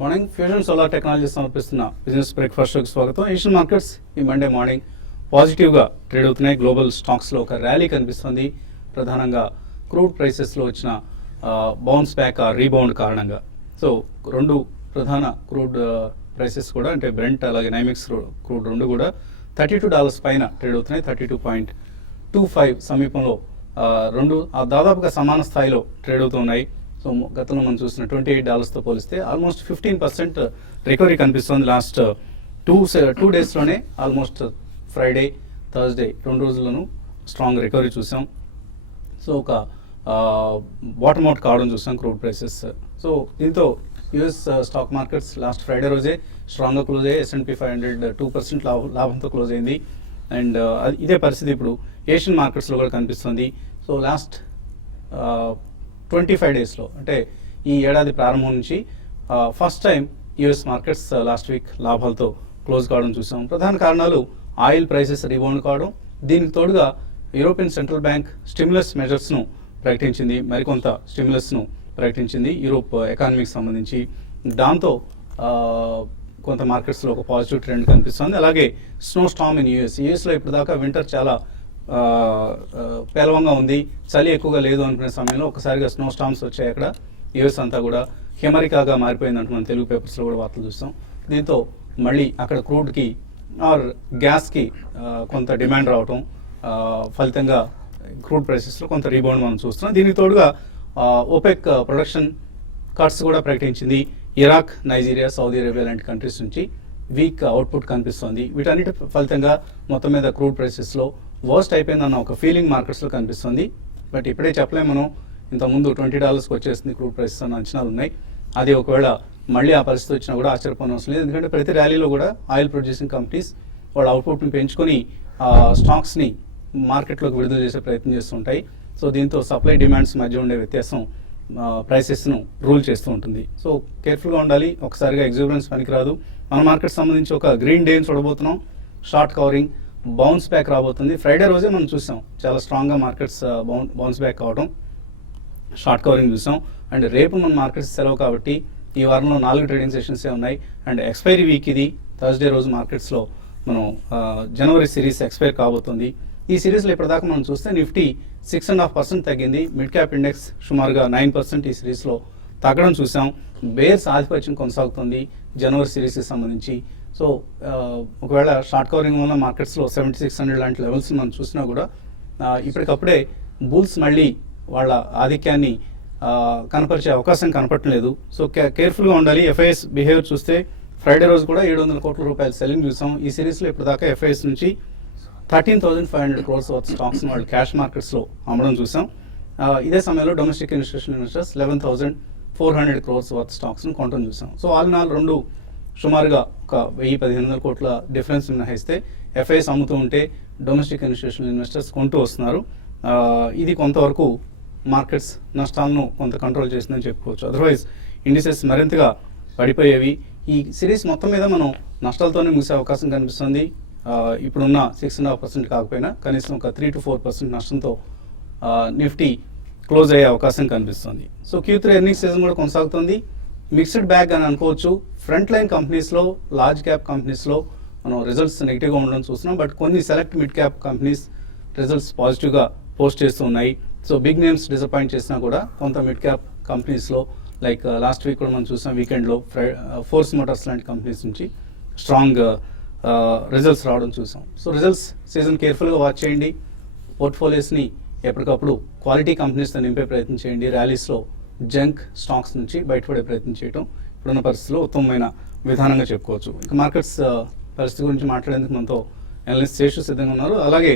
Good morning. Fusion solar technology సమర్పిస్తున్న business breakfast షోకి స్వాగతం. ఏషియన్ మార్కెట్స్ ఈ మండే మార్నింగ్ పాజిటివ్గా ట్రేడ్ అవుతున్నాయి. గ్లోబల్ స్టాక్స్లో ఒక ర్యాలీ కనిపిస్తుంది. ప్రధానంగా క్రూడ్ ప్రైసెస్లో వచ్చిన బౌన్స్ బ్యాక్ రీబౌండ్ కారణంగా. సో రెండు ప్రధాన క్రూడ్ ప్రైసెస్ కూడా అంటే బ్రెంట్ అలాగే నైమిక్స్ క్రూడ్ రెండు కూడా $32 పైన ట్రేడ్ అవుతున్నాయి. 32.25 సమీపంలో రెండు దాదాపుగా సమాన స్థాయిలో ట్రేడ్ అవుతున్నాయి. సో గతంలో మనం చూసిన $28తో పోలిస్తే ఆల్మోస్ట్ 15% రికవరీ కనిపిస్తుంది. లాస్ట్ టూ డేస్లోనే ఆల్మోస్ట్ ఫ్రైడే థర్స్డే 2 రోజుల్లోనూ స్ట్రాంగ్ రికవరీ చూసాం. సో ఒక బాటమ్ అవుట్ కావడం చూసాం క్రూడ్ ప్రైసెస్. సో దీంతో US stock markets last Friday రోజే స్ట్రాంగ్గా క్లోజ్ అయ్యాయి. S&P 500 2% లాభంతో క్లోజ్ అయింది. అండ్ ఇదే పరిస్థితి ఇప్పుడు ఏషియన్ మార్కెట్స్లో కూడా కనిపిస్తుంది. సో లాస్ట్ 25 డేస్లో అంటే ఈ ఏడాది ప్రారంభం నుంచి first time US markets last week లాభాలతో క్లోజ్ కావడం చూసాం. ప్రధాన కారణాలు ఆయిల్ ప్రైసెస్ రీబౌండ్ కావడం, దీనికి తోడుగా యూరోపియన్ సెంట్రల్ బ్యాంక్ స్టిమ్యులస్ మెజర్స్ను ప్రకటించింది, మరికొంత స్టిమ్యులస్ను ప్రకటించింది యూరోప్ ఎకానమీకి సంబంధించి. దాంతో కొంత మార్కెట్స్లో ఒక పాజిటివ్ ట్రెండ్ కనిపిస్తుంది. అలాగే స్నో స్టామ్ ఇన్ యూఎస్లో ఇప్పటిదాకా వింటర్ చాలా పేలవంగా ఉంది, చలి ఎక్కువగా లేదు అనుకునే సమయంలో ఒకసారిగా స్నో స్టామ్స్ వచ్చాయి. అక్కడ యుఎస్ అంతా కూడా హిమరికాగా మారిపోయిందంటూ మనం తెలుగు పేపర్స్లో కూడా వార్తలు చూస్తాం. దీంతో మళ్ళీ అక్కడ క్రూడ్కి ఆర్ గ్యాస్కి కొంత డిమాండ్ రావటం ఫలితంగా క్రూడ్ ప్రైసెస్లో కొంత రీబౌండ్ మనం చూస్తున్నాం. దీనికి తోడుగా ఓపెక్ ప్రొడక్షన్ కట్స్ కూడా ప్రకటించింది. ఇరాక్, నైజీరియా, సౌదీ అరేబియా లాంటి కంట్రీస్ నుంచి వీక్ అవుట్పుట్ కనిపిస్తుంది. వీటన్నిటి ఫలితంగా మొత్తం మీద క్రూడ్ ప్రైసెస్లో వర్స్ట్ అయిపోయిందన్న ఒక ఫీలింగ్ మార్కెట్స్లో కనిపిస్తుంది. బట్ ఇప్పుడే చెప్పలేము మనం, ఇంతకుముందు $20కి వచ్చేసింది క్రూడ్ ప్రైసెస్ అన్న అంచనాలు ఉన్నాయి. అది ఒకవేళ మళ్ళీ ఆ పరిస్థితి వచ్చినా కూడా ఆశ్చర్యపోవడం అవసరం లేదు. ఎందుకంటే ప్రతి ర్యాలీలో కూడా ఆయిల్ ప్రొడ్యూసింగ్ కంపెనీస్ వాళ్ళ అవుట్పుట్ని పెంచుకొని స్టాక్స్ని మార్కెట్లోకి విడుదల చేసే ప్రయత్నం చేస్తుంటాయి. సో దీంతో సప్లై డిమాండ్స్ మధ్య ఉండే వ్యత్యాసం ప్రైసెస్ను రూల్ చేస్తూ ఉంటుంది. సో కేర్ఫుల్గా ఉండాలి. ఒకసారిగా ఎగ్జూబరెన్స్ పనికిరాదు. మన మార్కెట్ సంబంధించి ఒక గ్రీన్ డే చూడబోతున్నాం. షార్ట్ కవరింగ్ బౌన్స్ బ్యాక్ రాబోతుంది. ఫ్రైడే రోజే మనం చూసాం చాలా స్ట్రాంగ్గా మార్కెట్స్ బౌన్స్ బ్యాక్ కావడం, షార్ట్ కవరింగ్ చూసాం. అండ్ రేపు మన మార్కెట్స్ సెలవు కాబట్టి ఈ వారంలో 4 ట్రేడింగ్ సెషన్సే ఉన్నాయి. అండ్ ఎక్స్పైరీ వీక్ ఇది. థర్స్డే రోజు మార్కెట్స్లో మనం జనవరి సిరీస్ ఎక్స్పైర్ కాబోతుంది. ఈ సిరీస్లో ఇప్పటిదాకా మనం చూస్తే నిఫ్టీ 6.5% తగ్గింది. మిడ్ క్యాప్ ఇండెక్స్ సుమారుగా 9% ఈ సిరీస్లో తగ్గడం చూసాం. బేర్స్ ఆధిపత్యం కొనసాగుతుంది జనవరి సిరీస్కి సంబంధించి. సో ఒకవేళ షార్ట్ కవరింగ్ వల్ల మార్కెట్స్లో 7600 లాంటి లెవెల్స్ మనం చూసినా కూడా ఇప్పటికప్పుడే బుల్స్ మళ్ళీ వాళ్ళ ఆధిక్యాన్ని కనపరిచే అవకాశం కనపడలేదు. సో కేర్ఫుల్గా ఉండాలి. ఎఫ్ఐఎస్ బిహేవియర్ చూస్తే ఫ్రైడే రోజు కూడా 700 కోట్ల రూపాయలు సెల్లింగ్ చూసాం. ఈ సిరీస్లో ఇప్పటిదాకా ఎఫ్ఐఎస్ నుంచి 13,500 crores వర్త్ స్టాక్స్ని వాళ్ళు క్యాష్ మార్కెట్స్లో అమ్మడం చూసాం. ఇదే సమయంలో domestic institutional investors 11,400 crores worth స్టాక్స్ని కొనడం చూసాం. సో ఆల్ నాలుగు రెండు సుమారుగా ఒక 1,000-1,500 కోట్ల డిఫరెన్స్ మినహాయిస్తే ఎఫ్ఐఎస్ అమ్ముతూ ఉంటే డొమెస్టిక్ ఇన్స్టిట్యూషనల్ ఇన్వెస్టర్స్ కొంటూ వస్తున్నారు. ఇది కొంతవరకు మార్కెట్స్ నష్టాలను కొంత కంట్రోల్ చేసిందని చెప్పుకోవచ్చు. అదర్వైజ్ ఇండిసెస్ మరింతగా పడిపోయేవి. ఈ సిరీస్ మొత్తం మీద మనం నష్టాలతోనే ముగిసే అవకాశం కనిపిస్తుంది. ఇప్పుడున్న 6.5% కాకపోయినా కనీసం ఒక 3-4% నష్టంతో నిఫ్టీ క్లోజ్ అయ్యే అవకాశం కనిపిస్తుంది. సో Q3 ఎర్నింగ్స్ సీజన్ కూడా కొనసాగుతుంది. మిక్స్డ్ బ్యాగ్ అని అనుకోవచ్చు. ఫ్రంట్ లైన్ కంపెనీస్లో, లార్జ్ క్యాప్ కంపెనీస్లో మనం రిజల్ట్స్ నెగిటివ్గా ఉండడం చూస్తున్నాం. బట్ కొన్ని select mid cap companies results పాజిటివ్గా పోస్ట్ చేస్తూ ఉన్నాయి. సో బిగ్ నేమ్స్ డిసప్పాయింట్ చేసినా కూడా కొంత మిడ్ క్యాప్ కంపెనీస్లో లైక్ లాస్ట్ వీక్ కూడా మనం చూసాం వీకెండ్లో ఫోర్స్ మోటార్స్ లాంటి కంపెనీస్ నుంచి స్ట్రాంగ్ రిజల్ట్స్ రావడం చూసాం. సో రిజల్ట్స్ సీజన్ కేర్ఫుల్గా వాచ్ చేయండి. పోర్ట్ఫోలియోస్ని ఎప్పటికప్పుడు క్వాలిటీ కంపెనీస్తో నింపే ప్రయత్నం చేయండి. ర్యాలీస్లో జంక్ స్టాక్స్ నుంచి బయటపడే ప్రయత్నం చేయడం ఇప్పుడున్న పరిస్థితిలో ఉత్తమమైన విధానంగా చెప్పుకోవచ్చు. ఇంకా మార్కెట్స్ పరిస్థితి గురించి మాట్లాడేందుకు మనతో అనలిస్ట్ శేషు సిద్ధంగా ఉన్నారు. అలాగే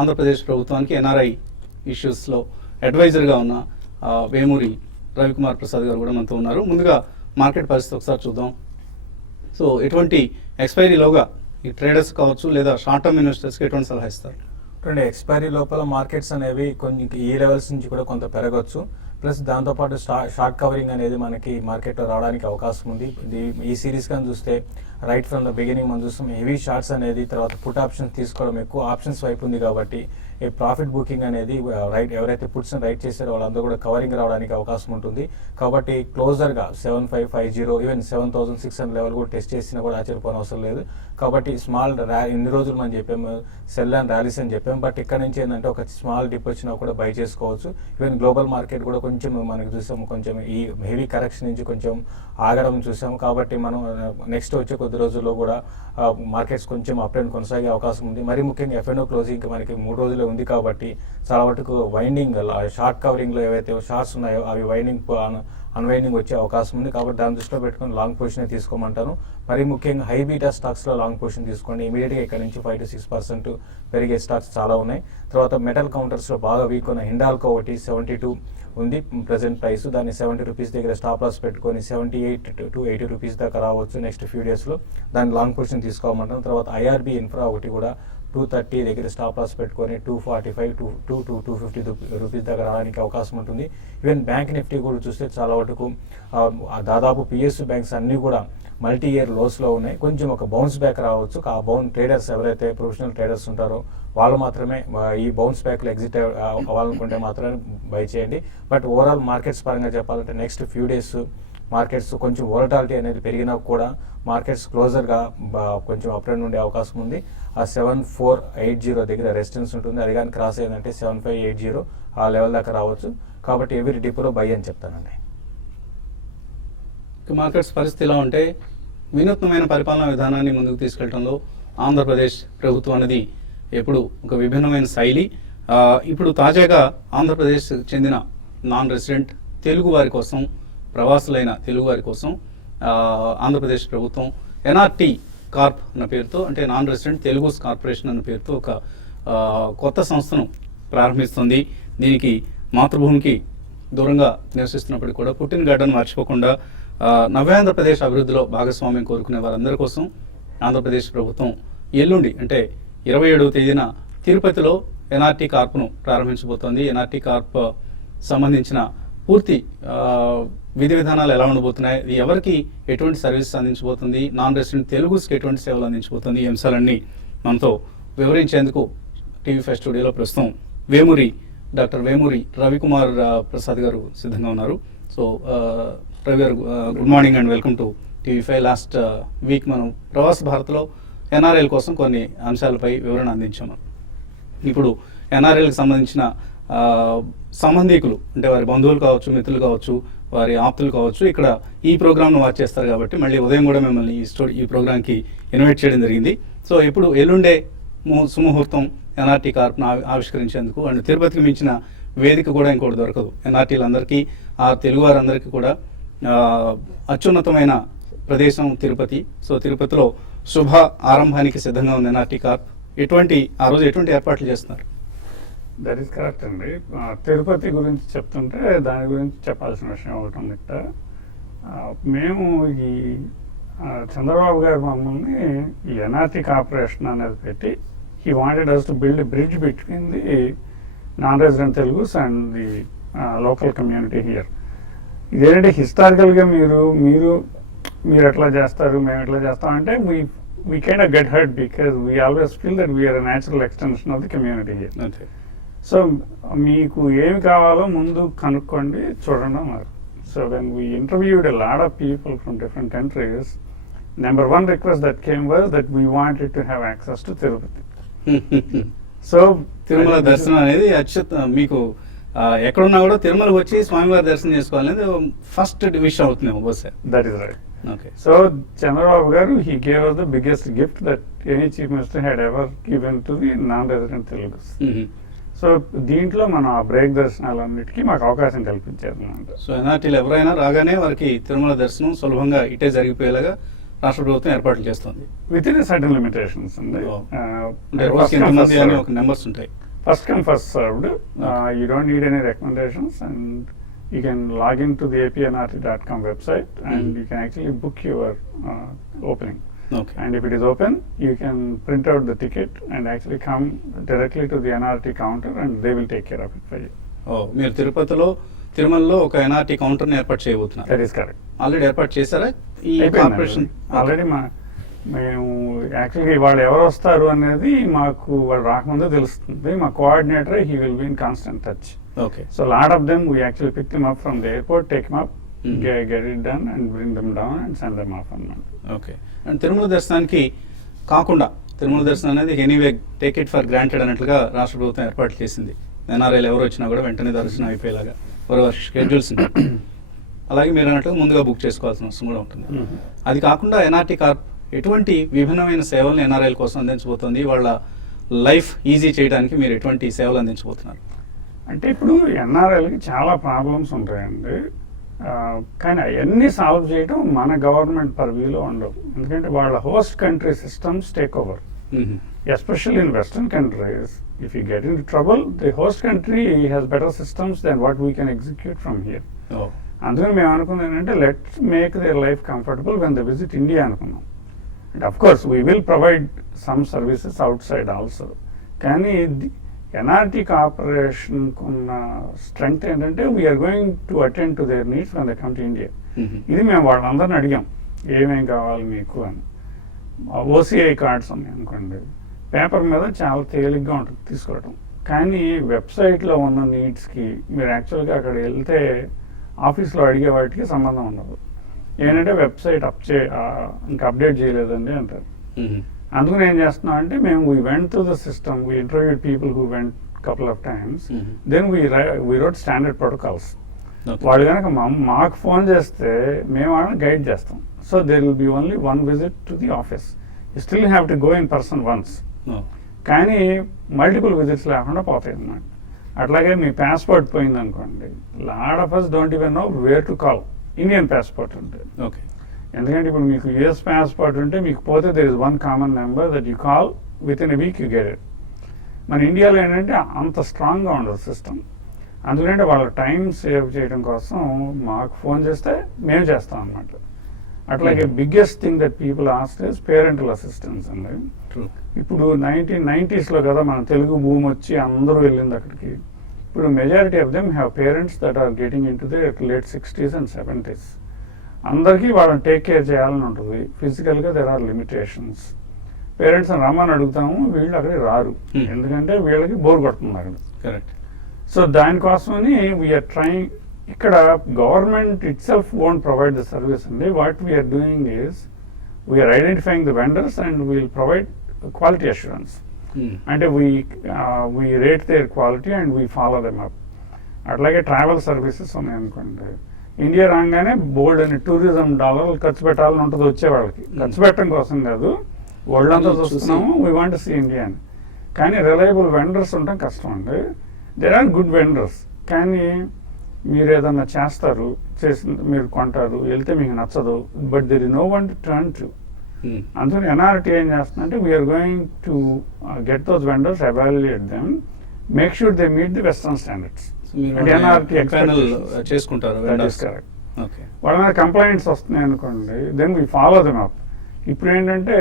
ఆంధ్రప్రదేశ్ ప్రభుత్వానికి ఎన్ఆర్ఐ ఇష్యూస్లో అడ్వైజర్గా ఉన్న వేమూరి రవికుమార్ ప్రసాద్ గారు కూడా మనతో ఉన్నారు. ముందుగా మార్కెట్ పరిస్థితి ఒకసారి చూద్దాం. సో ఎటువంటి ఎక్స్పైరీలోగా ఈ ట్రేడర్స్ కావచ్చు లేదా షార్ట్ టర్మ్ ఇన్వెస్టర్స్కి ఎటువంటి సలహా ఇస్తారు? ఎక్స్పైరీ లోపల మార్కెట్స్ అనేవి కొన్ని ఈ లెవెల్స్ నుంచి కూడా కొంత పెరగచ్చు. ప్లస్ దాంతోపాటు షార్ట్ కవరింగ్ అనేది మనకి మార్కెట్లో రావడానికి అవకాశం ఉంది. ఈ సిరీస్ కానీ చూస్తే రైట్ ఫ్రమ్ ద బిగినింగ్ మనం చూస్తాం హెవీ షార్ట్స్ అనేది, తర్వాత పుట్ ఆప్షన్స్ తీసుకోవడం ఎక్కువ ఆప్షన్స్ వైపు ఉంది కాబట్టి ఈ ప్రాఫిట్ బుకింగ్ అనేది రైట్ ఎవరైతే పుట్స్ రైట్ చేశారో వాళ్ళందరూ కూడా కవరింగ్ రావడానికి అవకాశం ఉంటుంది. కాబట్టి క్లోజర్గా 7550 ఈవెన్ 7600 లెవెల్ కూడా టెస్ట్ చేసినా కూడా ఆశ్చర్యపోని అవసరం లేదు. కాబట్టి స్మాల్ ఇన్ని రోజులు మనం చెప్పాము సెల్ అండ్ ర్యాలీస్ అని చెప్పాము, బట్ ఇక్కడ నుంచి ఏంటంటే ఒక స్మాల్ డిప్ వచ్చినా కూడా బై చేసుకోవచ్చు. ఈవెన్ గ్లోబల్ మార్కెట్ కూడా కొంచెం మనకి చూసాము, కొంచెం ఈ హెవీ కరెక్షన్ నుంచి కొంచెం ఆగడం చూసాము. కాబట్టి మనం నెక్స్ట్ వచ్చే కొద్ది రోజుల్లో కూడా మార్కెట్స్ కొంచెం అప్ అండ్ కొనసాగే అవకాశం ఉంది. మరి ముఖ్యంగా F&O క్లోజింగ్ మనకి 3 రోజులే ఉంది కాబట్టి చాలా వరకు వైండింగ్ షార్ట్ కవరింగ్లో ఏవైతే షార్ట్స్ ఉన్నాయో అవి వైండింగ్ అన్వైండింగ్ వచ్చే అవకాశం ఉంది. కాబట్టి దాన్ని దృష్టిలో పెట్టుకుని లాంగ్ పొజిషన్ తీసుకోమంటాను. మరి ముఖ్యంగా హై బీటా స్టాక్స్లో లాంగ్ పొజిషన్ తీసుకోండి. ఇమీడియట్గా ఇక్కడ నుంచి 5 to 6% పెరిగే స్టాక్స్ చాలా ఉన్నాయి. తర్వాత మెటల్ కౌంటర్స్లో బాగా వీక్ ఉన్న హిండాల్కో ఒకటి 72 ఉంది ప్రజెంట్ ప్రైస్, దాన్ని 70 రూపీస్ దగ్గర స్టాప్ లాస్ పెట్టుకొని 78 to 80 రూపీస్ దాకా రావచ్చు నెక్స్ట్ ఫ్యూ డేస్లో, దాన్ని లాంగ్ పొజిషన్ తీసుకోమంటాను. తర్వాత IRB ఇన్ఫ్రా ఒకటి కూడా 230 దగ్గర స్టాప్ లాస్ పెట్టుకొని 245 to 250 రూపీస్ దగ్గర రావడానికి అవకాశం ఉంటుంది. ఈవెన్ బ్యాంక్ నిఫ్టీ కూడా చూస్తే చాలా వరకు దాదాపు PSU బ్యాంక్స్ అన్నీ కూడా మల్టీ ఇయర్ లోస్లో ఉన్నాయి. కొంచెం ఒక బౌన్స్ బ్యాక్ రావచ్చు. ఆ ట్రేడర్స్ ఎవరైతే ప్రొఫెషనల్ ట్రేడర్స్ ఉంటారో వాళ్ళు మాత్రమే ఈ బౌన్స్ బ్యాక్లో ఎగ్జిట్ అవ్వాలనుకుంటే మాత్రమే బై చేయండి. బట్ ఓవరాల్ మార్కెట్స్ పరంగా చెప్పాలంటే నెక్స్ట్ ఫ్యూ డేస్ మార్కెట్స్ కొంచెం వోలటాలిటీ అనేది పెరిగినా కూడా మార్కెట్స్ క్లోజర్గా కొంచెం అప్ అండ్ ఉండే అవకాశం ఉంది. ఆ 7480 దగ్గర రెసిస్టెన్స్ ఉంటుంది. అది కానీ క్రాస్ అయిందంటే 7580 ఆ లెవెల్ దాకా రావచ్చు. కాబట్టి ఎవరి డిప్లో బై అని చెప్తానండి. మార్కెట్స్ పరిస్థితి ఇలా ఉంటే వినూత్నమైన పరిపాలనా విధానాన్ని ముందుకు తీసుకెళ్లడంలో ఆంధ్రప్రదేశ్ ప్రభుత్వం అనేది ఎప్పుడు ఒక విభిన్నమైన శైలి. ఇప్పుడు తాజాగా ఆంధ్రప్రదేశ్ చెందిన నాన్ రెసిడెంట్ తెలుగు వారి కోసం, ప్రవాసులైన తెలుగు వారి కోసం ఆంధ్రప్రదేశ్ ప్రభుత్వం NRT కార్ప్ అన్న పేరుతో, అంటే నాన్ రెసిడెంట్ తెలుగుస్ కార్పొరేషన్ అన్న పేరుతో ఒక కొత్త సంస్థను ప్రారంభిస్తుంది. దీనికి మాతృభూమికి దూరంగా నివసిస్తున్నప్పటికీ కూడా పుట్టిన గడ్డను మర్చిపోకుండా నవ్యాంధ్రప్రదేశ్ అభివృద్ధిలో భాగస్వామ్యం కోరుకునే వారందరి కోసం ఆంధ్రప్రదేశ్ ప్రభుత్వం ఎల్లుండి అంటే 27వ తేదీన తిరుపతిలో NRT కార్ప్ను ప్రారంభించబోతోంది. NRT కార్ప్ సంబంధించిన పూర్తి విధి విధానాలు ఎలా ఉండబోతున్నాయి, ఎవరికి ఎటువంటి సర్వీసెస్ అందించబోతుంది, నాన్ రెసిడెంట్ తెలుగుస్కి ఎటువంటి సేవలు అందించబోతుంది, ఈ అంశాలన్నీ మనతో వివరించేందుకు TV5 స్టూడియోలో ప్రస్తుతం డాక్టర్ వేమూరి రవికుమార్ ప్రసాద్ గారు సిద్ధంగా ఉన్నారు. సో రవి గారు, good morning and welcome to TV5. Last week మనం ప్రవాస భారత్లో NRL కోసం కొన్ని అంశాలపై వివరణ అందించాము. ఇప్పుడు NRLకి సంబంధించిన సంబంధీకులు అంటే వారి బంధువులు కావచ్చు, మిత్రులు కావచ్చు, వారి ఆప్తులు కావచ్చు ఇక్కడ ఈ ప్రోగ్రామ్ను వాచ్ చేస్తారు కాబట్టి మళ్ళీ ఉదయం కూడా మిమ్మల్ని ఈ ప్రోగ్రామ్కి ఇన్వైట్ చేయడం జరిగింది. సో ఇప్పుడు ఎల్లుండే సుముహూర్తం NRT కార్ప్ను ఆవిష్కరించేందుకు, అండ్ తిరుపతికి మించిన వేదిక కూడా ఇంకోటి దొరకదు. NRTలందరికీ, ఆ తెలుగు వారందరికీ కూడా అత్యున్నతమైన ప్రదేశం తిరుపతి. సో తిరుపతిలో శుభ ఆరంభానికి సిద్ధంగా ఉంది NRT కార్ప్. ఆ రోజు ఎటువంటి ఏర్పాట్లు చేస్తున్నారు? దట్ ఈస్ కరెక్ట్ అండి. తిరుపతి గురించి చెప్తుంటే దాని గురించి చెప్పాల్సిన విషయం ఒకటి ఉంది ఇక్కడ. మేము ఈ చంద్రబాబు గారు మమ్మల్ని ఈ NRT కార్పొరేషన్ అనేది పెట్టి he wanted us to build a bridge between the non-resident Telugus and the local community here. ఇదేంటంటే హిస్టారికల్గా మీరు ఎట్లా చేస్తారు, మేము ఎట్లా చేస్తాం అంటే we kind of get hurt because we always feel that we are a natural extension of the community here. So మీకు ఏమి కావాలో ముందు కనుక్కోండి, చూడండి అన్నారు. So when we interviewed a lot of people from different countries, number one request that came was that we wanted to have access to Tirupati. So Tirumala దర్శనం అనేది మీకు ఎక్కడున్నా కూడా తిరుమల వచ్చి స్వామివారి దర్శనం చేసుకోవాలనేది ఫస్ట్ విషయం అవుతుంది బహుశా. That is right. Okay. So Chandrababu గారు he gave us the biggest gift that any chief minister had ever given to the non-resident Telugus. So దీంట్లో మనం ఆ బ్రేక్ దర్శనాలన్నిటికీ మాకు అవకాశం కల్పించారు అన్నమాట. సో NRTలు ఎవరైనా రాగానే వారికి తిరుమల దర్శనం సులభంగా ఇటే జరిగిపోయేలాగా రాష్ట్ర ప్రభుత్వం ఏర్పాట్లు చేస్తుంది. విత్ ఇన్ సర్టన్ లిమిటేషన్స్ అండి. నెంబర్స్ ఉంటాయి. First come first served. You don't need any recommendations and you can log into the apnrt.com website and you can actually book your opening. Okay. And if it is open, you can print out the ticket and actually come directly to the NRT counter and they will take care of it for you. మీరు తిరుమలలో ఒక NRT కౌంటర్ని ఏర్పాటు చేయబోతున్నారు. That is correct. Already ఏర్పాటు చేశారా ఈ corporation? Already మేము యాక్చువల్గా వాళ్ళు ఎవరు వస్తారు అనేది మాకు వాళ్ళు రాకముందే తెలుస్తుంది. మా coordinator he will be in constant touch. Okay. So lot of them we actually pick them up from the airport, take them up, Mhm. get it done and bring them down and send them off అన్నమాట. Okay. And Tirumala దర్శనానికి కాకుండా తిరుమల దర్శనం అనేది anyway take it for granted అన్నట్లుగా రాష్ట్ర ప్రభుత్వం ఏర్పాట్లు చేసింది. ఎన్ఆర్ఐలు ఎవరు వచ్చినా కూడా వెంటనే దర్శనం అయిపోయేలాగా వారి షెడ్యూల్స్ ఉంటాయి. అలాగే మీరు అన్నట్టుగా ముందుగా బుక్ చేసుకోవాల్సిన అవసరం కూడా ఉంటుంది. Mhm. అది కాకుండా ఎన్ఆర్టీ కార్ప్ ఎటువంటి విభిన్నమైన సేవలను ఎన్ఆర్ఐల కోసం అందించబోతోంది? వాళ్ళ లైఫ్ ఈజీ చేయడానికి మీరు ఎటువంటి సేవలు అందించబోతున్నారు? అంటే ఇప్పుడు ఎన్ఆర్ఐలకి చాలా ప్రాబ్లమ్స్ ఉంటాయండి. కానీ అవన్నీ సాల్వ్ చేయడం మన గవర్నమెంట్ పర్వ్యూలో ఉండవు. ఎందుకంటే వాళ్ళ host country systems take over. Especially in Western countries, if you get into trouble, the host country has better systems than what we can execute from here. ఓ, అందుకని మేము అనుకున్నది ఏంటంటే let's make their life comfortable when the visit India అనుకున్నాం. And of course we will provide some services outside also. కానీ NRT కార్పొరేషన్కు ఉన్న strength ఏంటంటే we are going to attend to their needs when the come to India. ఇది మేము వాళ్ళందరిని అడిగాం ఏమేం కావాలి మీకు అని. ఓసీఐ కార్డ్స్ ఉన్నాయి అనుకోండి, పేపర్ మీద చాలా తేలిగ్గా ఉంటుంది తీసుకోవడం. కానీ వెబ్సైట్లో ఉన్న నీడ్స్కి మీరు యాక్చువల్గా అక్కడ వెళ్తే ఆఫీస్లో అడిగే వాటికి సంబంధం ఉండదు. ఏంటంటే వెబ్సైట్ ఇంకా అప్డేట్ చేయలేదండి అంటారు. అందుకని ఏం చేస్తున్నాం అంటే మేము we went to the system, we interviewed people who went couple of times, then we wrote standard protocols. వాళ్ళు కనుక మాకు ఫోన్ చేస్తే మేము వాళ్ళని గైడ్ చేస్తాం. So there will be only one visit to the office. You still have to go in person once. కానీ multiple visits లేకుండా పోతాయి అన్నమాట. అట్లాగే మీ పాస్పోర్ట్ పోయింది అనుకోండి, lot of us don't even know where to call. Indian passport ఉంటే, okay. ఎందుకంటే ఇప్పుడు మీకు యుఎస్ పాస్పోర్ట్ ఉంటే మీకు పోతే there is one common number that you call within a week you get it. మన ఇండియాలో ఏంటంటే అంత స్ట్రాంగ్గా ఉండదు సిస్టమ్. అందుకంటే వాళ్ళ టైం సేవ్ చేయడం కోసం మాకు ఫోన్ చేస్తే మేము చేస్తాం అన్నమాట. అట్లాగే biggest thing that people ask is parental assistance అండి. ఇప్పుడు 1990s కదా మన తెలుగు భూమి వచ్చి అందరూ వెళ్ళింది అక్కడికి. ఇప్పుడు majority of them have parents that are getting into the late 60s and 70s. అందరికీ వాళ్ళని టేక్ కేర్ చేయాలని ఉంటుంది. ఫిజికల్గా దెర్ ఆర్ లిమిటేషన్స్. పేరెంట్స్ రమ్మని అడుగుతాము, వీళ్ళు అక్కడికి రారు. ఎందుకంటే వీళ్ళకి బోర్ కొడుతుంది అక్కడ. కరెక్ట్. సో దానికోసమని వీఆర్ ట్రైంగ్. ఇక్కడ government itself won't provide the service అండి. What we are doing is we are identifying the vendors and we'll provide quality assurance. అంటే we rate their quality and we follow them up. అట్లాగే travel services ఉన్నాయి అనుకోండి, India రాగానే బోల్డ్ అని tourism డాలర్లు ఖర్చు పెట్టాలని ఉంటుంది వచ్చే వాళ్ళకి. ఖర్చు పెట్టడం కోసం కాదు, వరల్డ్ అంతా చూస్తున్నాము, we want to see India అని. కానీ రిలయబుల్ వెండర్స్ ఉండడం కష్టం అండి. దేర్ ఆర్ గుడ్ వెండర్స్, కానీ మీరు ఏదన్నా చేస్తారు, మీరు కొంటారు, వెళ్తే మీకు నచ్చదు, but there is no one to turn to. అందుకని ఎన్ఆర్టీ ఏం చేస్తుందంటే we're going to get those vendors, evaluate them, make sure they meet the western standards. చేసుకుంటారు. వాళ్ళ మీద కంప్లైంట్స్ వస్తున్నాయి అనుకోండి, then we follow them up. ఇప్పుడు ఏంటంటే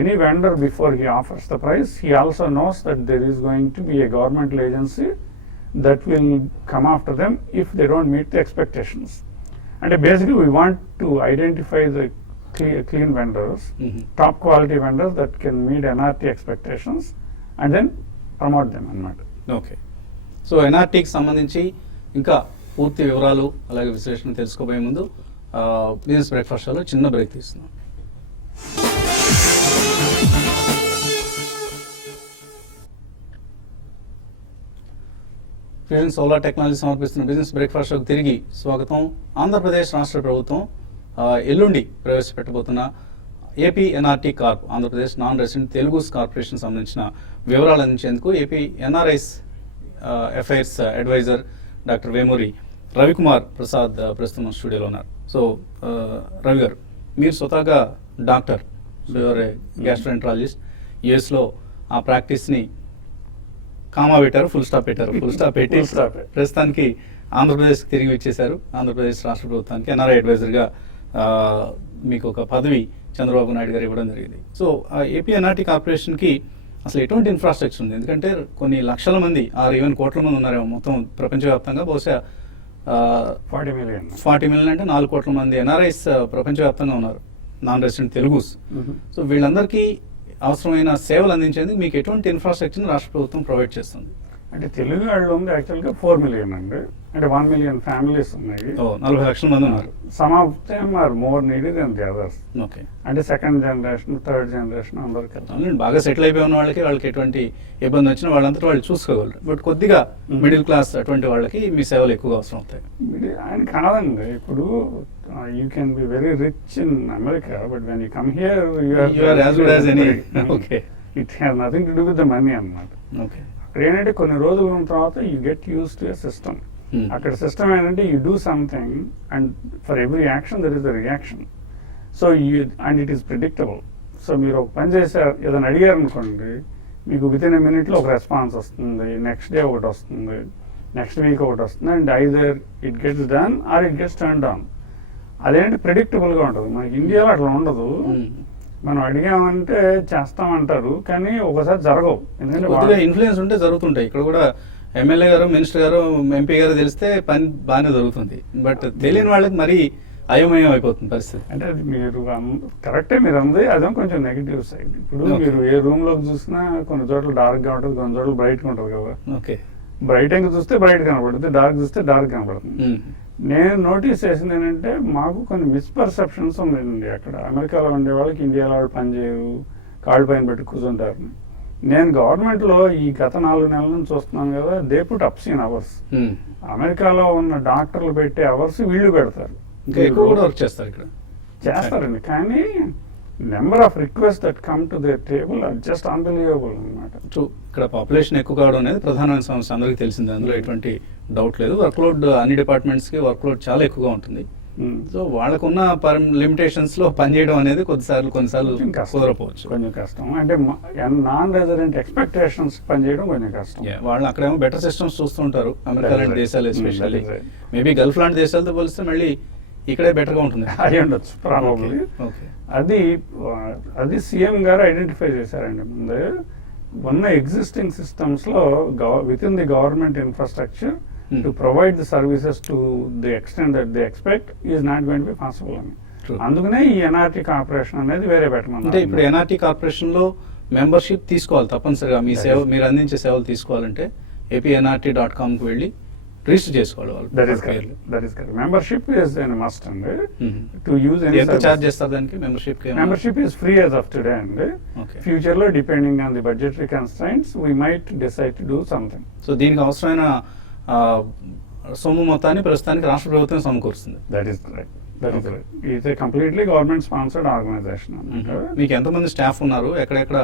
any vendor before he offers the price, he also knows that there is going to be a governmental agency that will come after them if they don't meet the expectations. And basically we want to identify the clean vendors, top quality vendors that can meet NRT expectations and then promote them అన్నమాట. Okay. So ఎన్ఆర్టీకి సంబంధించి ఇంకా పూర్తి వివరాలు అలాగే విశ్లేషణ తెలుసుకోబోయే ముందు business breakfast షోలో చిన్న బ్రేక్ తీస్తున్నాం. ఫ్యూజన్ సోలార్ టెక్నాలజీ సమర్పిస్తున్న బిజినెస్ బ్రేక్ఫాస్ట్ షోకి తిరిగి స్వాగతం. ఆంధ్రప్రదేశ్ రాష్ట్ర ప్రభుత్వం ఎల్లుండి ప్రవేశపెట్టబోతున్న AP NRT corp, Andhra Pradesh non resident Telugus corporation సంబంధించిన వివరాలు అందించేందుకు AP NRIs affairs advisor doctor Vemuri Ravikumar Prasad ప్రస్తుతం స్టూడియోలో ఉన్నారు. సో రవి గారు, మీరు స్వతహాగా డాక్టర్, గ్యాస్ట్రోఎంట్రాలజిస్ట్, యుఎస్లో ఆ ప్రాక్టీస్ని కామా పెట్టారు, ఫుల్ స్టాప్ పెట్టి ప్రస్తుతానికి ఆంధ్రప్రదేశ్కి తిరిగి ఇచ్చేశారు. ఆంధ్రప్రదేశ్ రాష్ట్ర ప్రభుత్వానికి ఎన్ఆర్ఐ అడ్వైజర్గా మీకు ఒక పదవి చంద్రబాబు నాయుడు గారు ఇవ్వడం జరిగింది. సో ఏపీ ఎన్ఆర్టీ కార్పొరేషన్కి అసలు ఎటువంటి ఇన్ఫ్రాస్ట్రక్చర్ ఉంది? ఎందుకంటే కొన్ని లక్షల మంది, 6 కోట్ల మంది ఉన్నారేమో మొత్తం ప్రపంచవ్యాప్తంగా. బహుశా 40 million అంటే 4 కోట్ల మంది ఎన్ఆర్ఐస్ ప్రపంచవ్యాప్తంగా ఉన్నారు. Non resident Telugus. సో వీళ్ళందరికీ అవసరమైన సేవలు అందించేందుకు మీకు ఎటువంటి ఇన్ఫ్రాస్ట్రక్చర్ రాష్ట్ర ప్రభుత్వం ప్రొవైడ్ చేస్తుంది? అంటే తెలుగు వాళ్ళు ఉంది యాక్చువల్గా 4 million అండి, అంటే 1 million ఫ్యామిలీస్ ఉన్నాయి. 40 లక్షల మంది ఉన్నారు. Some of them are more needed than the others. Okay, అంటే సెకండ్ జనరేషన్, థర్డ్ జనరేషన్ అందరు కదా. బాగా సెటిల్ అయిపోయి ఉన్న వాళ్ళకి ఎటువంటి ఇబ్బంది వచ్చినా వాళ్ళంతా వాళ్ళు చూసుకోగలరు. బట్ కొద్దిగా మిడిల్ క్లాస్ అటువంటి వాళ్ళకి మీ సేవలు ఎక్కువగా అవసరం అవుతాయి. ఆయన కాదండి, ఇప్పుడు you can be very rich in America, but when you come here You are as good as any. Okay. It has nothing to do with the money అన్నమాట. ఓకే, అక్కడ ఏంటంటే కొన్ని రోజులు ఉన్న తర్వాత you get use to a system. అక్కడ system ఏంటంటే you do something and for every action there is the reaction. So you and it is predictable. సో మీరు ఒక పని చేశారు, ఏదైనా అడిగారు అనుకోండి, మీకు విత్ ఇన్ ఎ మినిట్లో ఒక రెస్పాన్స్ వస్తుంది, నెక్స్ట్ డే ఒకటి వస్తుంది, నెక్స్ట్ వీక్ ఒకటి వస్తుంది, and either it gets done or it gets turn down. అదేంటి ప్రిడిక్టబుల్గా ఉంటుంది. మనకి ఇండియాలో అట్లా ఉండదు. మనం అడిగామంటే చేస్తామంటారు, కానీ ఒకసారి జరగవు. ఎందుకంటే కొద్దిగా ఇన్ఫ్లుయెన్స్ ఉంటే జరుగుతుంటాయి. ఇక్కడ కూడా ఎమ్మెల్యే గారు, మినిస్టర్ గారు, ఎంపీ గారు తెలిస్తే పని బాగానే జరుగుతుంది. బట్ తెలియని వాళ్ళకి మరీ అయోమయం అయిపోతుంది పరిస్థితి. అంటే అది మీరు కరెక్టే మీరు అంది, అదే కొంచెం నెగిటివ్ సైడ్. ఇప్పుడు మీరు ఏ రూమ్ లోకి చూసినా కొన్ని చోట్ల డార్క్ గా ఉంటుంది, కొన్ని చోట్ల బ్రైట్ గా ఉంటుంది కదా. ఓకే, బ్రైట్ గా చూస్తే బ్రైట్ కనబడుతుంది, డార్క్ చూస్తే డార్క్ కనబడుతుంది. నేను నోటీస్ చేసింది ఏంటంటే మాకు కొన్ని మిస్పర్సెప్షన్స్ ఉన్నాయండి. అక్కడ అమెరికాలో ఉండే వాళ్ళకి ఇండియాలో వాళ్ళు పనిచేయరు, కాళ్ళు పైన పెట్టి కూర్చుంటారు. నేను గవర్నమెంట్లో ఈ గత 4 నెలల నుంచి చూస్తున్నాను కదా, they put ups in hours. అమెరికాలో ఉన్న డాక్టర్లు పెట్టే అవర్స్ వీళ్ళు పెడతారు, ఇంకా ఎక్కువ కూడా వర్క్ చేస్తారు ఇక్కడ. చేస్తారండి. కానీ number of request that come to their table are just unbelievable అన్నమాట. ఇక్కడ పాపులేషన్ ఎక్కువ కావడం అనేది ప్రధానమైన సమస్య, అందరికీ తెలిసింది, అందులో ఎటువంటి డౌట్ లేదు. వర్క్లోడ్ అన్ని డిపార్ట్మెంట్స్కి వర్క్లోడ్ చాలా ఎక్కువగా ఉంటుంది. సో వాళ్ళకున్న లిమిటేషన్స్ లో పనిచేయడం అనేది కొన్నిసార్లు కుదరపోవచ్చు, కొంచెం కష్టం. అంటే నాన్ రెసిడెంట్ ఎక్స్పెక్టేషన్స్ పనిచేయడం కొంచెం కష్టం. వాళ్ళు అక్కడేమో బెటర్ సిస్టమ్స్ చూస్తుంటారు, అమెరికా లాంటి దేశాలు ఎస్పెషల్లీ. మేబీ గల్ఫ్ లాంటి దేశాలతో పోలిస్తే మళ్ళీ ఇక్కడే బెటర్ గా ఉంటుంది. అయి ఉండొచ్చు ప్రాబబ్లీ. అది సీఎం గారు ఐడెంటిఫై చేశారండి. ముందే ఉన్న ఎగ్జిస్టింగ్ సిస్టమ్స్ లో with in the government infrastructure to provide the services to the extent that they expect is not going to be possible అని. అందుకనే ఈ ఎన్ఆర్టీ కార్పొరేషన్ అనేది వేరే పెట్టమన్నారు. అంటే ఇప్పుడు ఎన్ఆర్టీ కార్పొరేషన్ లో మెంబర్షిప్ తీసుకోవాలి తప్పనిసరిగా. మీ సేవ, మీరు అందించే సేవలు తీసుకోవాలంటే apnrt.com కు వెళ్ళి రిజిస్టర్ చేసుకోవాలి వాళ్ళు. That is correct. Membership is an must అండి. టు యూజ్ ఎనీ ఎంత చార్జ్ చేస్తారు దానికి? Membership is free as of today అండి. ఫ్యూచర్ లో depending on the budgetary constraints we might decide to do something. So దీనికి అవసరమైన సొమ్ము మొత్తాన్ని ప్రస్తుతానికి రాష్ట్ర ప్రభుత్వం సమకూరుస్తుంది. That is right. It's a completely government sponsored organization. మీకు ఎంతమంది స్టాఫ్ ఉన్నారు? ఎక్కడెక్కడ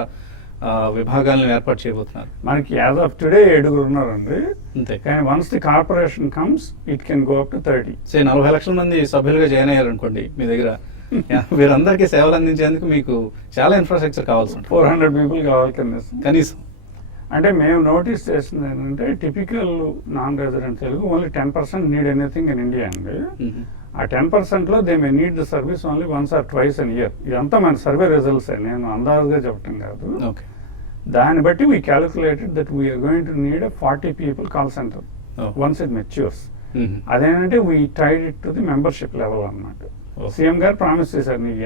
విభాగాలను ఏర్పాటు చేయబోతున్నారు? మనకి యాజ్ ఆఫ్ టుడే 7 ఉన్నారండి. అంతే. కానీ once the corporation comes it can go up to 30. 40 లక్షల మంది సభ్యులుగా జాయిన్ అయ్యారు అనుకోండి మీ దగ్గర. వీరందరికీ సేవలు అందించేందుకు మీకు చాలా ఇన్ఫ్రాస్ట్రక్చర్ కావాల్సి ఉంటుంది. 400 people కావాలి కనీసం. అంటే మేము నోటీస్ చేసింది ఏంటంటే typical non resident Telugu only 10% need anything in India అండి. ఆ 10% లో they may need the service only once or twice an year. ఇదంతా మన సర్వే రిజల్ట్స్, నేను అందాజుగా చెప్పటం కాదు. దాన్ని బట్టి we calculated that we are going to need 40 people call centre once it matures. అదేంటంటే we tied it to the membership level అన్నమాట. CM గారు ప్రామిస్ చేశారు, నీకు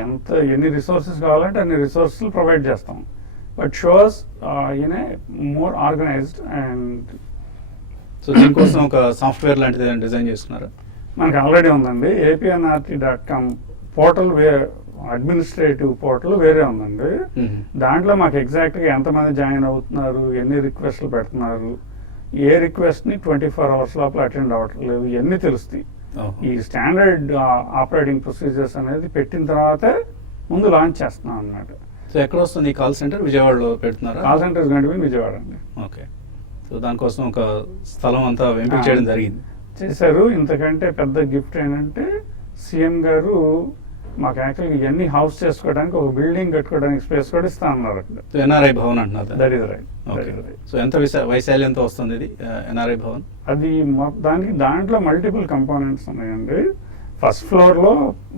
ఎన్ని రిసోర్సెస్ కావాలంటే అన్ని రిసోర్సెస్ ప్రొవైడ్ చేస్తాం. But shows more organised and. So దీనికోసం ఒక సాఫ్ట్వేర్ లాంటిది డిజైన్ చేసుకున్నారా? మనకి ఆల్రెడీ ఉందండి. apnrt.com పోర్టల్ అడ్మినిస్ట్రేటివ్ పోర్టల్ వేరే ఉందండి. దాంట్లో మాకు ఎగ్జాక్ట్గా ఎంతమంది జాయిన్ అవుతున్నారు, ఎన్ని రిక్వెస్ట్లు పెడుతున్నారు, ఏ రిక్వెస్ట్ని 24 hours లోపల అటెండ్ అవ్వట్లేదు, ఇవన్నీ తెలుస్తాయి. ఈ స్టాండర్డ్ ఆపరేటింగ్ ప్రొసీజర్స్ అనేది పెట్టిన తర్వాతే ముందు లాంచ్ చేస్తున్నాం అన్నమాట. సో ఎక్కడ వస్తుంది ఈ కాల్ సెంటర్? విజయవాడలో పెడుతున్నారా? కాల్ సెంటర్ గంటపై విజయవాడ అండి. ఓకే. సో దానికోసం ఒక స్థలం అంతా ఎంపిక చేయడం జరిగింది. చేశారు. ఇంతకంటే పెద్ద గిఫ్ట్ ఏంటంటే సీఎం గారు మాకు యాక్చువల్గా ఇవన్నీ హౌస్ చేసుకోవడానికి ఒక బిల్డింగ్ కట్టుకోవడానికి స్పేస్ కూడా ఇస్తా అన్నారు అక్కడ. ఎన్ఆర్ఐ భవన్ అంటున్నారు. That is right. సో ఎంత వైశాల్యంతో వస్తుంది ఇది ఎన్ఆర్ఐ భవన్? అది దాంట్లో మల్టిపుల్ కంపోనెంట్స్ ఉన్నాయండి. ఫస్ట్ ఫ్లోర్ లో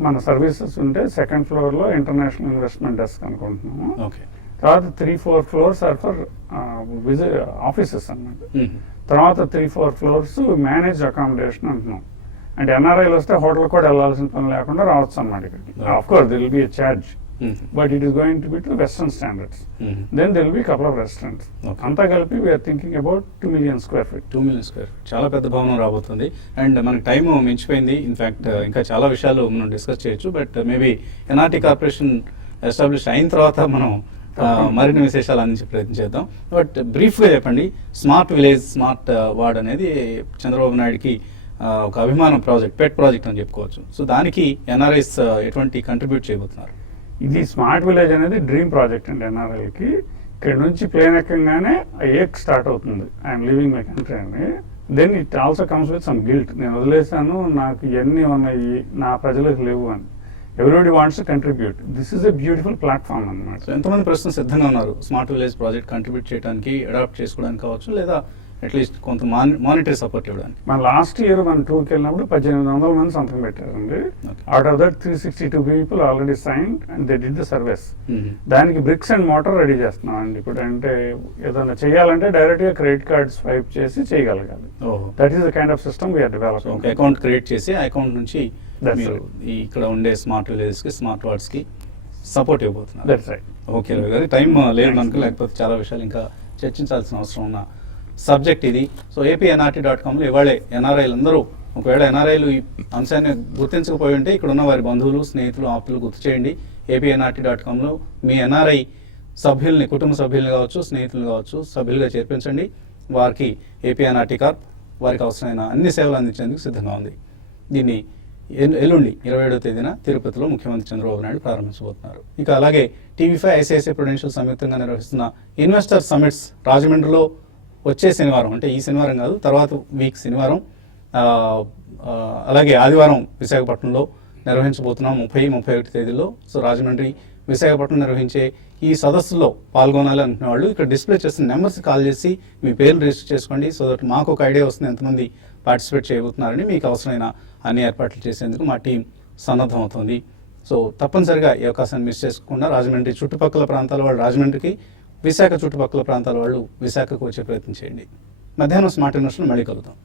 మన సర్వీసెస్ ఉంటే, సెకండ్ ఫ్లోర్ లో ఇంటర్నేషనల్ ఇన్వెస్ట్మెంట్ డెస్క్ అనుకుంటున్నాము. తర్వాత 3-4 floors ఆర్ ఫర్ ఆఫీసెస్ అన్నమాట. తర్వాత 3-4 floors మేనేజ్ అకామిడేషన్ అంటున్నాం. అంటే ఎన్ఆర్ఐలు వస్తే హోటల్ కూడా వెళ్ళాల్సిన పని లేకుండా రావచ్చు అన్నమాట ఇక్కడికి. Of course there'll be a charge, but it is going to be to western standards. Then there'll be couple of restaurants. అంతా కలిపి we're thinking about 2 million square feet. 2 million square feet చాలా పెద్ద భవనం రాబోతుంది. అండ్ మనకి time మించిపోయింది. In fact ఇంకా చాలా విషయాలు మనం డిస్కస్ చేయొచ్చు, but maybe NRT corporation establish అయిన తర్వాత మనం మరిన్ని విశేషాలు అందించే ప్రయత్నం చేద్దాం. బట్ బ్రీఫ్గా చెప్పండి, స్మార్ట్ విలేజ్ స్మార్ట్ వార్డ్ అనేది చంద్రబాబు నాయుడుకి ఒక అభిమానం ప్రాజెక్ట్, పెట్ ప్రాజెక్ట్ అని చెప్పుకోవచ్చు. సో దానికి ఎన్ఆర్ఐస్ ఎటువంటి కంట్రిబ్యూట్ చేయబోతున్నారు? ఇది స్మార్ట్ విలేజ్ అనేది డ్రీమ్ ప్రాజెక్ట్ అండి ఎన్ఆర్ఐకి. ఇక్కడ నుంచి ప్లేన్ ఎక్కగానే ఏక్ స్టార్ట్ అవుతుంది, ఐఎమ్ లివింగ్ మై కంట్రీ అని. Then it also comes with some guilt, నేను వదిలేసాను, నాకు ఇవన్నీ ఉన్నాయి, నా ప్రజలకు లేవు అని. Everybody wants to contribute. This is a beautiful platform అన్నమాట. సో ఎంతమంది ప్రస్తుతం సిద్ధంగా ఉన్నారు స్మార్ట్ విలేజ్ ప్రాజెక్ట్ కంట్రిబ్యూట్ చేయడానికి, అడాప్ట్ చేసుకోవడానికి కావచ్చు, లేదా అట్లీస్ట్ కొంత మానిటరీ సపోర్ట్ ఇవ్వడానికి? మన లాస్ట్ ఇయర్ మన టూర్కి వెళ్ళినప్పుడు 1800 మంది సంతకం పెట్టారండి. Out of that 362 people already signed and they did the service. దానికి బ్రిక్స్ అండ్ మోటార్ రెడీ చేస్తున్నాం అండి ఇప్పుడు. అంటే ఏదైనా చేయాలంటే డైరెక్ట్ గా క్రెడిట్ కార్డ్ స్వైప్ చేసి చేయగలగాలి. That is the kind of system we're developing. ఒక అకౌంట్ క్రియేట్ చేసి ఆ అకౌంట్ నుంచి మీరు ఇక్కడ ఉండే స్మార్ట్ విలేజెస్ కి స్మార్ట్ వార్డ్స్ కి సపోర్ట్ ఇవ్వబోతున్నారు. That's right. Okay Ravi garu, time లేదు మనకు, లేకపోతే చాలా విషయాలు ఇంకా చర్చించాల్సిన అవసరం ఉన్న సబ్జెక్ట్ ఇది. సో APNRT.comలో ఇవాళే ఎన్ఆర్ఐలు అందరూ, ఒకవేళ ఎన్ఆర్ఐలు ఈ అంశాన్ని గుర్తించకపోయి ఉంటే ఇక్కడ ఉన్న వారి బంధువులు, స్నేహితులు, ఆప్తులు గుర్తు చేయండి. APNRT.comలో మీ ఎన్ఆర్ఐ సభ్యుల్ని, కుటుంబ సభ్యుల్ని కావచ్చు, స్నేహితులు కావచ్చు, సభ్యులుగా చేర్పించండి. వారికి APNRT కార్ప్ వారికి అవసరమైన అన్ని సేవలు అందించేందుకు సిద్ధంగా ఉంది. దీన్ని ఎల్లుండి 27వ తేదీన తిరుపతిలో ముఖ్యమంత్రి చంద్రబాబు నాయుడు ప్రారంభించబోతున్నారు. ఇక అలాగే TV5 ICICI ప్రుడెన్షియల్ సంయుక్తంగా నిర్వహిస్తున్న ఇన్వెస్టర్ సమిట్స్ రాజమండ్రిలో వచ్చే శనివారం, అంటే ఈ శనివారం కాదు, తర్వాత వీక్ శనివారం, అలాగే ఆదివారం విశాఖపట్నంలో నిర్వహించబోతున్నాం 30, 31 తేదీల్లో. సో రాజమండ్రి, విశాఖపట్నం నిర్వహించే ఈ సదస్సులో పాల్గొనాలి అనుకునే వాళ్ళు ఇక్కడ డిస్ప్లే చేసిన నెంబర్స్ కాల్ చేసి మీ పేర్లు రిజిస్టర్ చేసుకోండి. సో దట్ మాకు ఒక ఐడియా వస్తుంది ఎంతమంది పార్టిసిపేట్ చేయబోతున్నారని. మీకు అవసరమైన అన్ని ఏర్పాట్లు చేసేందుకు మా టీం సన్నద్ధం అవుతుంది. సో తప్పనిసరిగా ఈ అవకాశాన్ని మిస్ చేసుకోకుండా రాజమండ్రి చుట్టుపక్కల ప్రాంతాల వాళ్ళు రాజమండ్రికి, విశాఖ చుట్టుపక్కల ప్రాంతాల వాళ్ళు విశాఖకు వచ్చే ప్రయత్నం చేయండి. మధ్యాహ్నం స్మార్ట్ ఇన్వెస్టర్లో మళ్ళీ కలుద్దాం.